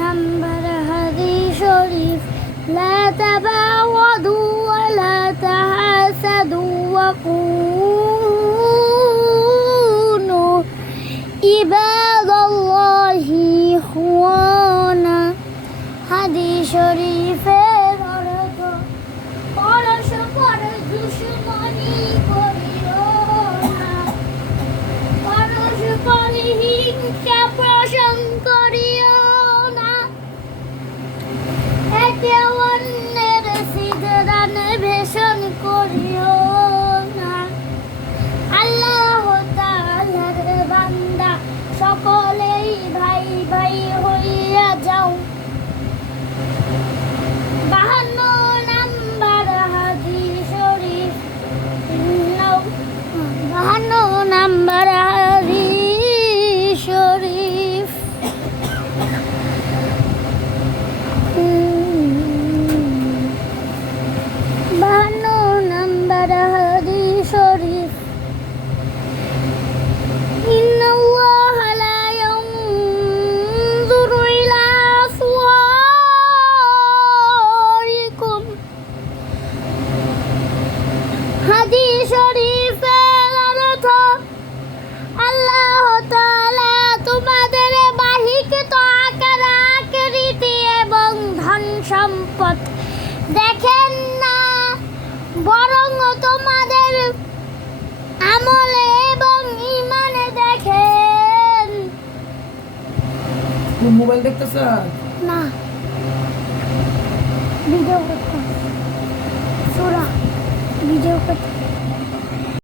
Number হাদিস শরীফ লা তাবাওয়াদু ওয়া লা তাহাসাদু ওয়া কুনু ইবাদাল্লাহি ইখওয়ানা। হাদিস শরীফের অর্থ পরস্পর দুশমনি করিও না, পরস্পর হিংসা পোষণ করিও না, একে অন্যের সিজদানে ভেষণ করিও না। আল্লাহ তাআলার বান্দা সকলেই ভাই ভাই হইয়া যাও। 52 নাম্বার হাদিস শরীফ 52 নাম্বার হাদিস শরীফ 52 নাম্বার হাদিস শরীফ ইন্নাল্লাহা লা ইয়ানজুরু ইলা সুওয়ারিকুম। হাদিস শরীফের অর্থ আল্লাহ তাআলা তোমাদের বাহ্যিক আকৃতি এবং ধন সম্পদ দেখেন না, বরং তোমাদের আমলে এবং ঈমানে দেখেন। মোবাইল দেখতেছ না, ভিডিও করতে সূরা ভিডিও করতে